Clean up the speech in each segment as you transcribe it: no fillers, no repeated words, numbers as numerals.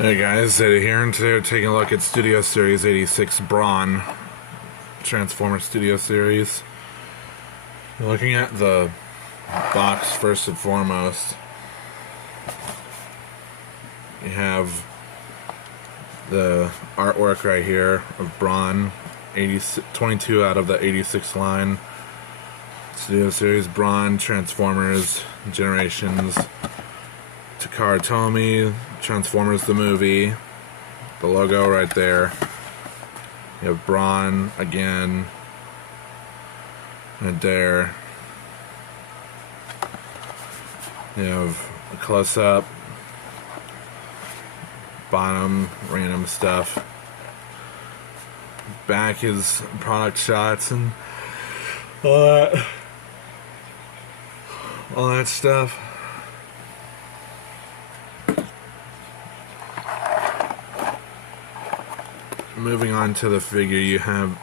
Hey guys, Zeta here, and today we're taking a look at Studio Series 86 Brawn, Transformer Studio Series. Looking at the box first and foremost, you have the artwork right here of Brawn, 22 out of the 86 line. Studio Series Brawn, Transformers, Generations, Takara Tomy, Transformers the movie, the logo right there. You have Brawn again, right there. You have a close-up, bottom, random stuff. Back is product shots and all that stuff. Moving on to the figure, you have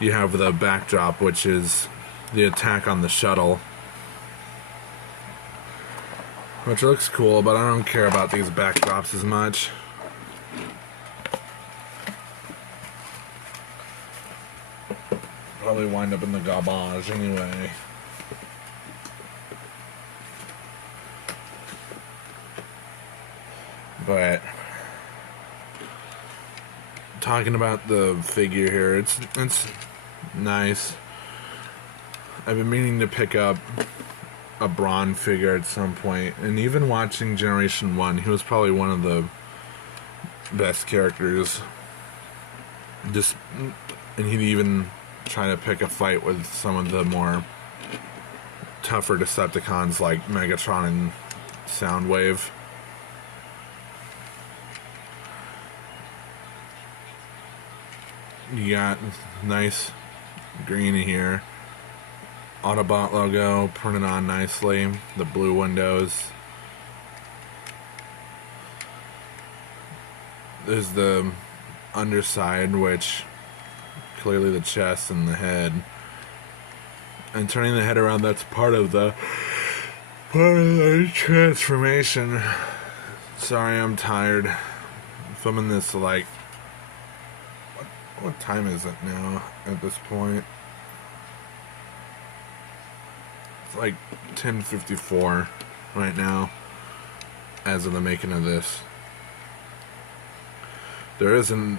the backdrop, which is the attack on the shuttle, which looks cool, but I don't care about these backdrops as much. Probably wind up in the garbage anyway. But talking about the figure here, it's nice. I've been meaning to pick up a Brawn figure at some point, and even watching Generation 1, he was probably one of the best characters. And he'd even try to pick a fight with some of the more tougher Decepticons like Megatron and Soundwave. You got nice green here. Autobot logo printed on nicely. The blue windows. There's the underside, which clearly the chest and the head. And turning the head around, that's part of the transformation. Sorry, I'm tired. I'm filming this like, what time is it now at this point? It's like 10:54 right now as of the making of this. There is an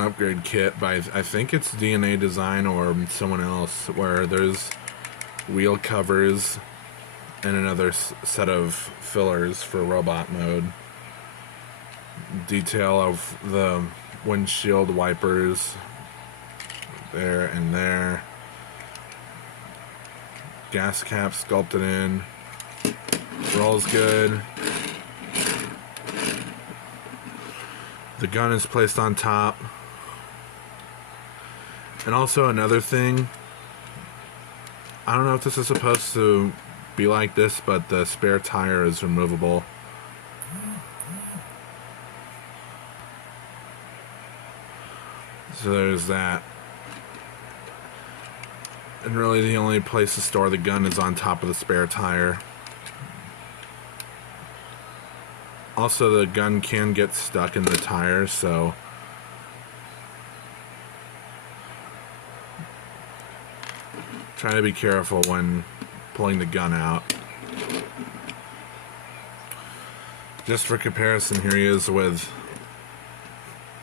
upgrade kit by, I think it's DNA Design or someone else, where there's wheel covers and another set of fillers for robot mode. Detail of the windshield wipers there and there. Gas cap sculpted in. Rolls good. The gun is placed on top. And also another thing, I don't know if this is supposed to be like this, but the spare tire is removable. So there's that. And really the only place to store the gun is on top of the spare tire. Also, the gun can get stuck in the tire, so try to be careful when pulling the gun out. Just for comparison, here he is with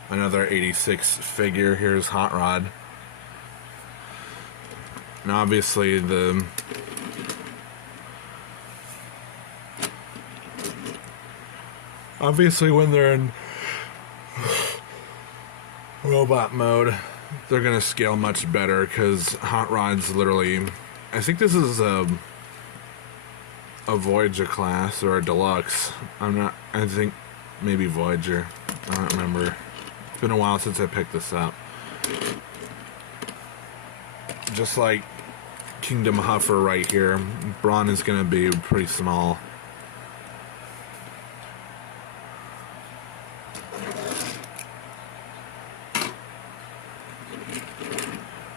another 86 figure. Here's Hot Rod. And obviously when they're in robot mode, they're gonna scale much better, because Hot Rod's literally, I think this is a Voyager class or a Deluxe. I think maybe Voyager. I don't remember. It's been a while since I picked this up. Just like Kingdom Huffer right here, Brawn is going to be pretty small.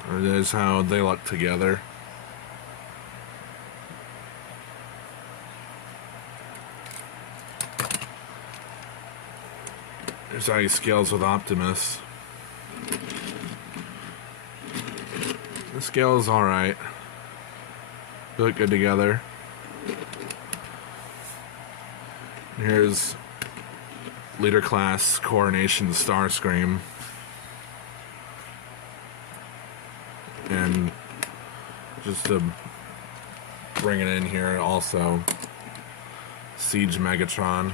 That is how they look together. Here's how he scales with Optimus. The scale is alright. They look good together. Here's Leader Class Coronation Starscream. And just to bring it in here, also Siege Megatron.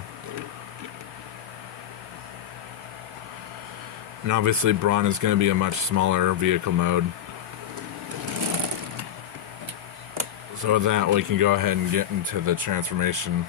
And obviously Brawn is going to be a much smaller vehicle mode. So with that, we can go ahead and get into the transformation.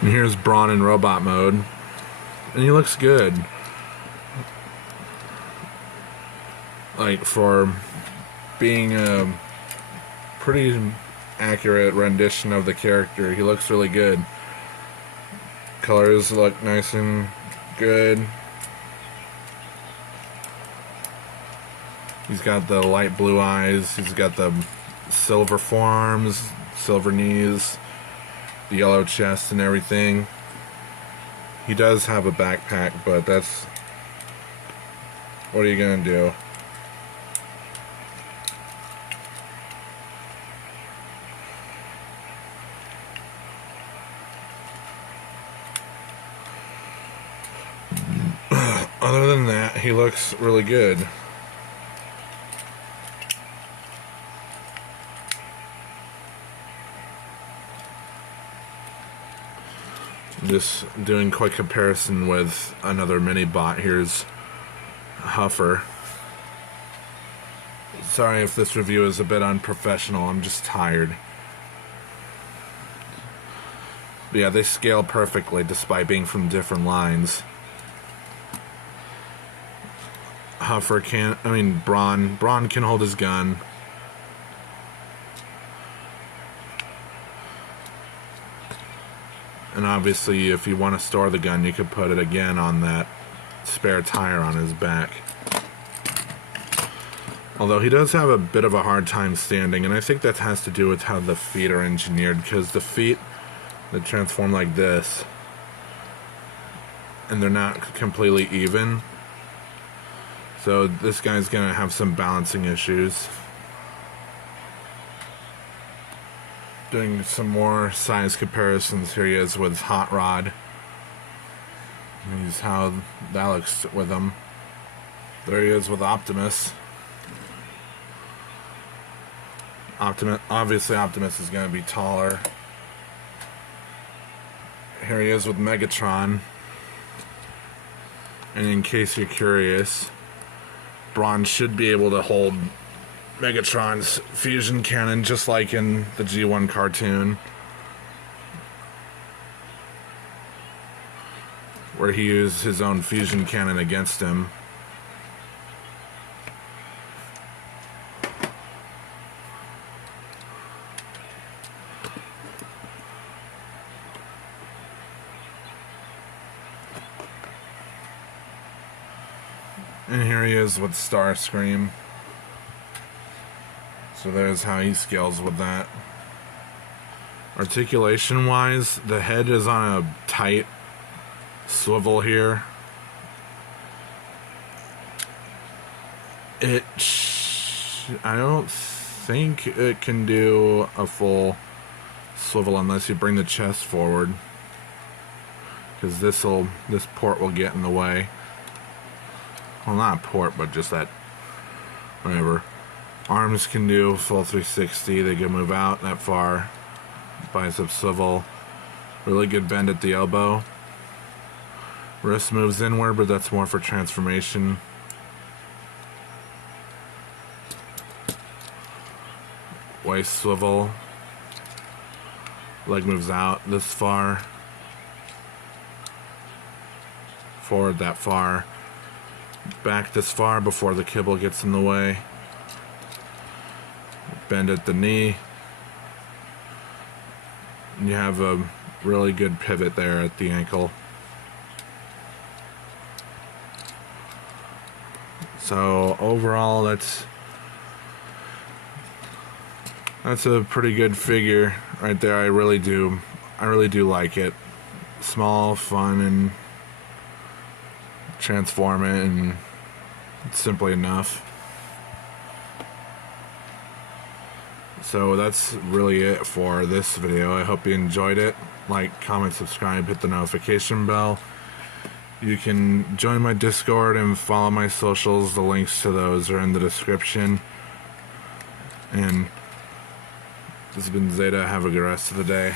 And here's Brawn in robot mode. And he looks good. Like, for being a pretty accurate rendition of the character, he looks really good. Colors look nice and good. He's got the light blue eyes. He's got the silver forearms, silver knees, the yellow chest and everything. He does have a backpack, but that's... what are you gonna do? Other than that, he looks really good. Just doing quick comparison with another mini bot. Here's Huffer. Sorry if this review is a bit unprofessional, I'm just tired. But yeah, they scale perfectly despite being from different lines. Huffer can't, Brawn can hold his gun. And obviously, if you want to store the gun, you could put it again on that spare tire on his back. Although he does have a bit of a hard time standing, and I think that has to do with how the feet are engineered, because the feet, they transform like this, and they're not completely even. So this guy's going to have some balancing issues. Doing some more size comparisons. Here he is with Hot Rod. Here's how that looks with him. There he is with Optimus. Obviously Optimus is going to be taller. Here he is with Megatron. And in case you're curious, Brawn should be able to hold Megatron's fusion cannon just like in the G1 cartoon, where he used his own fusion cannon against him. And here he is with Starscream. So there's how he scales with that. Articulation wise, the head is on a tight swivel here. I don't think it can do a full swivel unless you bring the chest forward, because this port will get in the way. Well, not a port, but just that, whatever. Arms can do full 360. They can move out that far. Bicep swivel. Really good bend at the elbow. Wrist moves inward, but that's more for transformation. Waist swivel. Leg moves out this far. Forward that far. Back this far before the kibble gets in the way. Bend at the knee. And you have a really good pivot there at the ankle. So overall, that's a pretty good figure right there. I really do like it. Small, fun, and transform it, and it's simply enough. So that's really it for this video. I hope you enjoyed it. Like, comment, subscribe, hit the notification bell. You can join my Discord and follow my socials. The links to those are in the description. And this has been Zeta. Have a good rest of the day.